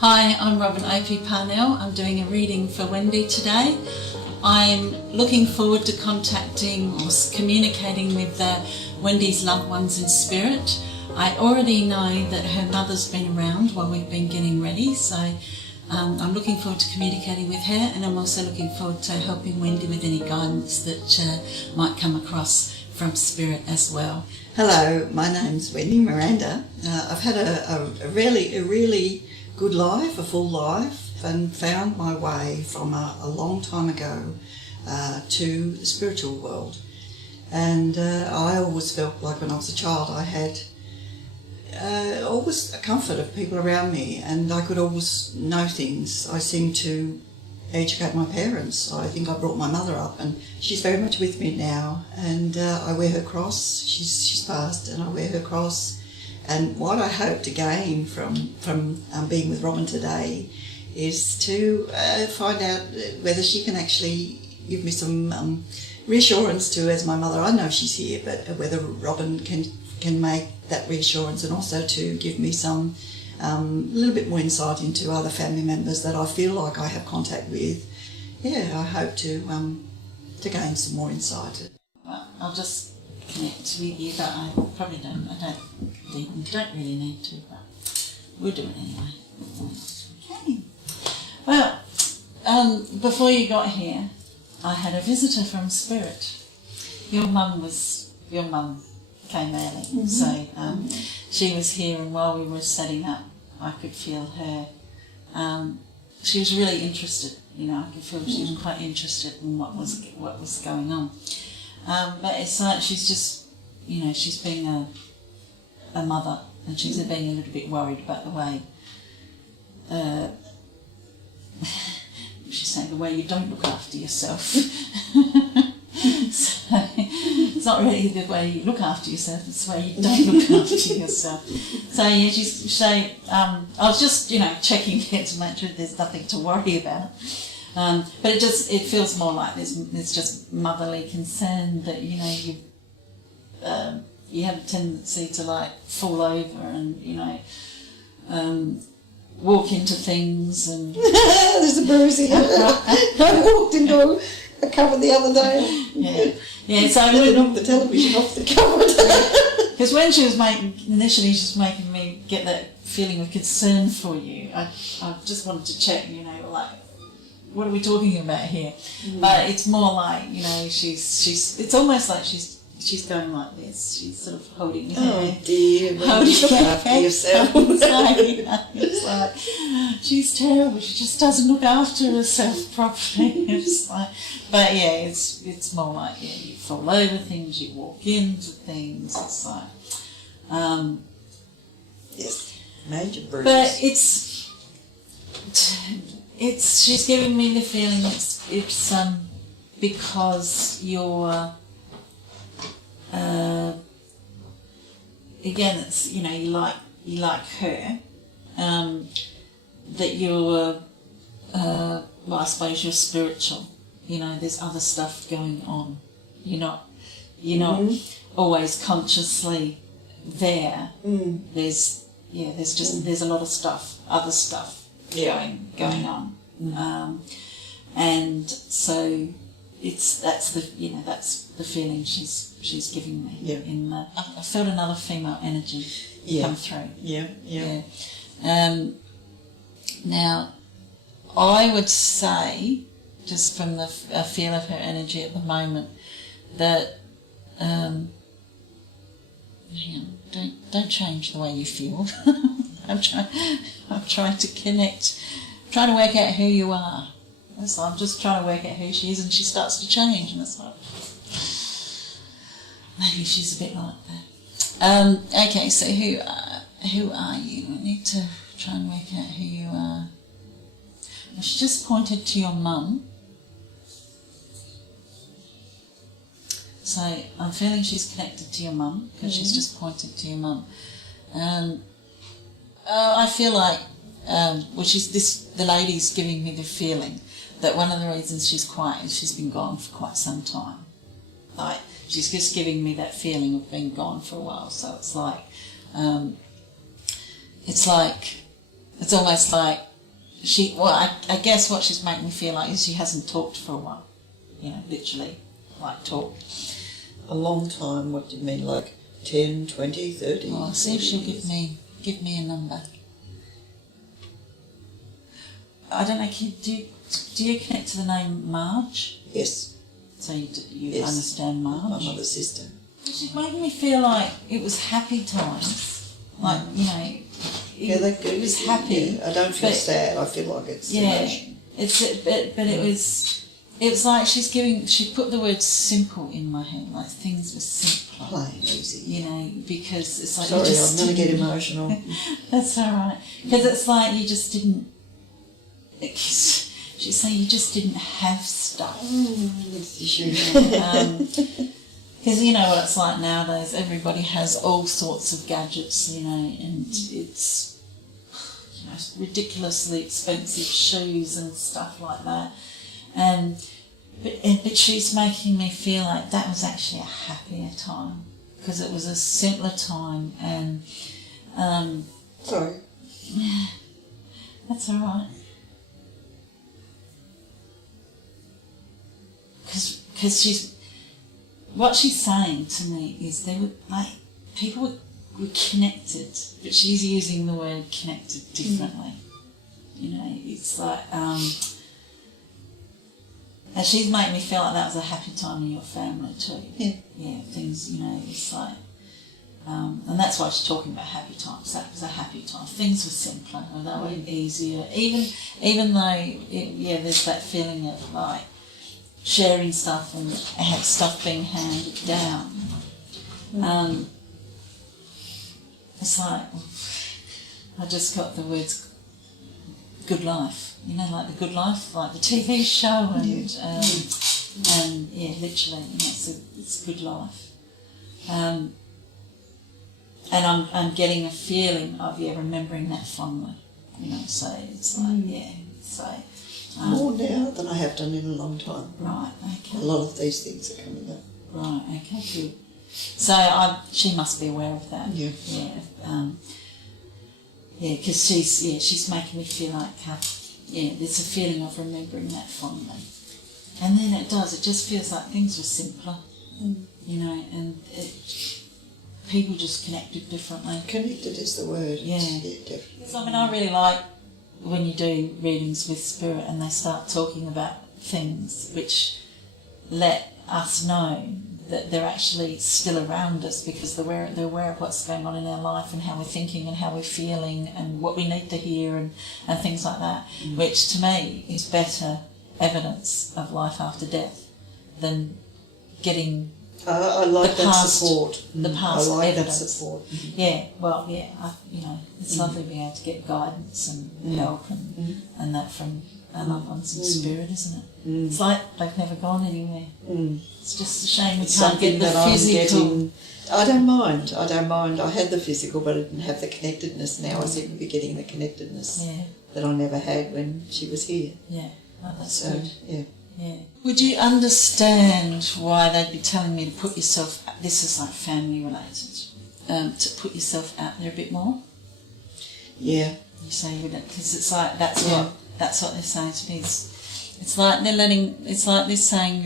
Hi, I'm Robyn Opie Parnell. I'm doing a reading for Wendy today. I'm looking forward to contacting or communicating with Wendy's loved ones in spirit. I already know that her mother's been around while we've been getting ready, so I'm looking forward to communicating with her, and I'm also looking forward to helping Wendy with any guidance that might come across from spirit as well. Hello, my name's Wendy Miranda. I've had a really good life, a full life, and found my way from a long time ago to the spiritual world. And I always felt like when I was a child I had always a comfort of people around me, and I could always know things. I seemed to educate my parents. I think I brought my mother up, and she's very much with me now, and I wear her cross. She's passed, and I wear her cross. And what I hope to gain from being with Robyn today is to find out whether she can actually give me some reassurance to, as my mother, I know she's here, but whether Robyn can make that reassurance, and also to give me some little bit more insight into other family members that I feel like I have contact with. Yeah, I hope to gain some more insight. Well, I'll just connect with you, but I probably don't. You don't really need to, but we'll do it anyway. Okay. Well, before you got here, I had a visitor from spirit. Your mum came early, so she was here, and while we were setting up, I could feel her. She was really interested. I could feel she was quite interested in what was going on. But it's like she's just, she's being a mother, and she's being a little bit worried about the way, she's saying the way you don't look after yourself. So it's not really the way you look after yourself, it's the way you don't look after yourself. So yeah, she's saying, I was just, checking it to make sure there's nothing to worry about. But it feels more like there's just motherly concern that you have a tendency to fall over and walk into things and There's a bruise here. I walked into a cupboard the other day. Yeah. So I knocked the television off the cupboard. Because when she was initially just making me get that feeling of concern for you, I just wanted to check, what are we talking about here? But it's more like, she's it's almost like she's going like this. She's sort of holding your hair. Oh dear, look after yourself. It's like, she's terrible. She just doesn't look after herself properly. But yeah, it's more like, you fall over things, you walk into things. It's like, yes, major bruise. But she's giving me the feeling it's because you're again, it's you like her, that you're well, I suppose you're spiritual. There's other stuff going on. You're not always consciously there. There's a lot of other stuff going on, and so that's the feeling she's giving me. Yeah. I felt another female energy come through. Yeah. Now, I would say, just from the feel of her energy at the moment, that hang on, don't change the way you feel. I'm trying to connect, trying to work out who you are. So I'm just trying to work out who she is, and she starts to change, and it's like, maybe she's a bit like that. Okay, so who are you? I need to try and work out who you are. Well, she just pointed to your mum. So I'm feeling she's connected to your mum, because she's just pointed to your mum. I feel like, the lady's giving me the feeling that one of the reasons she's quiet is she's been gone for quite some time. Like, she's just giving me that feeling of being gone for a while. So it's like it's almost like I guess what she's making me feel like is she hasn't talked for a while. You know, literally, like talk. A long time? What do you mean, like 10, 20, 30? Well, I'll see if she'll give me a number. I don't know, do you connect to the name Marge? Yes. So you Yes. understand Marge? My mother's sister. She's making me feel like it was happy times. Like, you know, it was happy. Yeah, I don't feel sad. I feel like it's emotion. But it was like she put the word simple in my head, like things were simpler. Plain, easy. You know, because it's like... Sorry, I'm going to get emotional. That's all right. Because it's like you just didn't... She's saying you just didn't have stuff. Because you know what it's like nowadays. Everybody has all sorts of gadgets, you know, and it's ridiculously expensive shoes and stuff like that. But she's making me feel like that was actually a happier time because it was a simpler time. And sorry. That's all right. Because what she's saying to me is they were like people were connected, but she's using the word connected differently. You know, it's like and she's making me feel like that was a happy time in your family too. Yeah, things, you know, it's like and that's why she's talking about happy times. That was a happy time. Things were simpler, or they were easier. Even though there's that feeling of like sharing stuff and stuff being handed down. It's like I just got the words good life, you know, like the Good Life, like the TV show, and literally, you know, it's good life. And I'm getting a feeling of remembering that fondly, you know. So it's like more now than I have done in a long time. Right, okay. A lot of these things are coming up. Right, okay, good. So she must be aware of that. Yeah. Because she's making me feel like there's a feeling of remembering that fondly. And then it just feels like things were simpler, you know, and people just connected differently. Connected is the word. Yeah. Definitely. So, I mean, I really like when you do readings with spirit and they start talking about things which let us know that they're actually still around us because they're aware of what's going on in our life and how we're thinking and how we're feeling and what we need to hear and things like that, which to me is better evidence of life after death than getting I like the that past, support. The past I like evidence. that support. Yeah, well, it's lovely being able to get guidance and help and that from our loved ones in spirit, isn't it? It's like they've never gone anywhere. It's just a shame we can't get the physical. I don't mind. I had the physical, but I didn't have the connectedness. Now I seem to be getting the connectedness that I never had when she was here. Yeah, that's good. Yeah. Yeah. Would you understand why they'd be telling me to put yourself, this is like family related, to put yourself out there a bit more? Yeah. You say you wouldn't, because it's like, that's what they're saying to me. It's like they're saying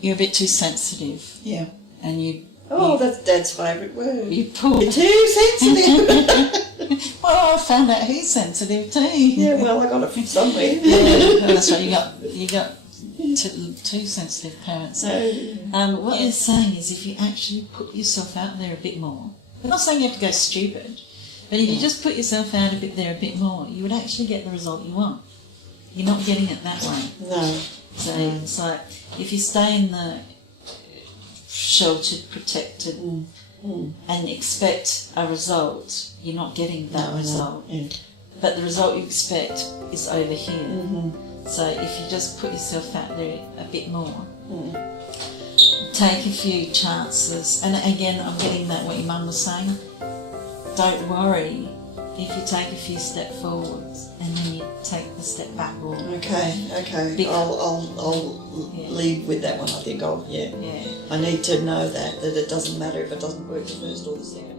you're a bit too sensitive. Yeah. And that's Dad's favourite word. You pull. You're too sensitive. Well, I found out he's sensitive too. Yeah, well, I got it from somewhere. Yeah, that's right. You got two sensitive parents. What they're saying is, if you actually put yourself out there a bit more, they're not saying you have to go stupid, but if you just put yourself out a bit more, you would actually get the result you want. You're not getting it that way. No. So it's like if you stay in the sheltered, protected, and expect a result, you're not getting that result. Yeah. But the result you expect is over here. So if you just put yourself out there a bit more, take a few chances. And again, I'm getting that what your mum was saying. Don't worry if you take a few steps forwards and then you take the step backward. Okay. I'll lead with that one. I think I need to know that it doesn't matter if it doesn't work the first or the second.